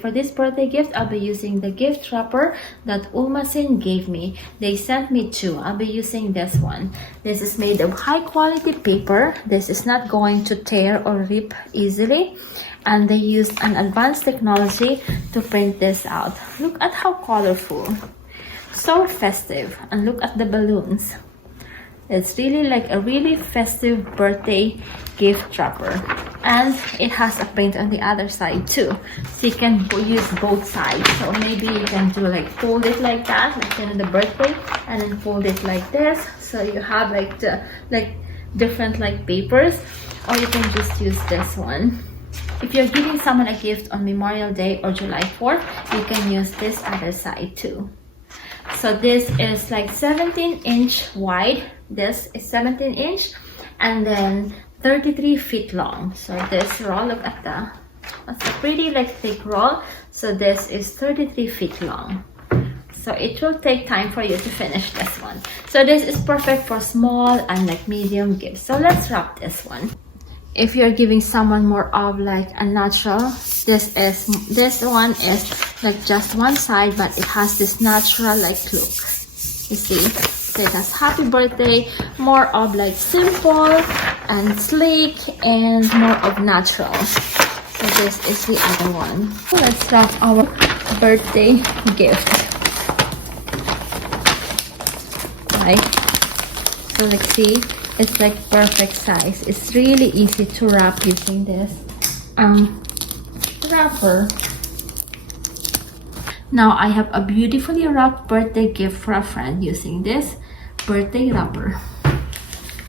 For this birthday gift, I'll be using the gift wrapper that ULMASSIN gave me. They sent me two. I'll be using this one. This is made of high quality paper. This is not going to tear or rip easily. And they used an advanced technology to print this out. Look at how colorful. So festive. And look at the balloons. It's really like a really festive birthday gift wrapper. And it has a print on the other side too. So you can use both sides. So maybe you can do like fold it like that, like in the birthday, and then fold it like this. So you have like the different like papers, or you can just use this one. If you're giving someone a gift on Memorial Day or July 4th, you can use this other side too. So this is like 17-inch wide. This is 17-inch, and then 33 feet long. So this roll, look at that's a pretty like thick roll. So this is 33 feet long. So it will take time for you to finish this one. So this is perfect for small and like medium gifts. So let's wrap this one. If you're giving someone more of like a natural, this one is like just one side, but it has this natural like look. You see, so it has happy birthday, more of like simple and sleek and more of natural. So this is the other one. So let's wrap our birthday gift. Right. So like see, it's like perfect size. It's really easy to wrap using this wrapper. Now I have a beautifully wrapped birthday gift for a friend using this birthday wrapper.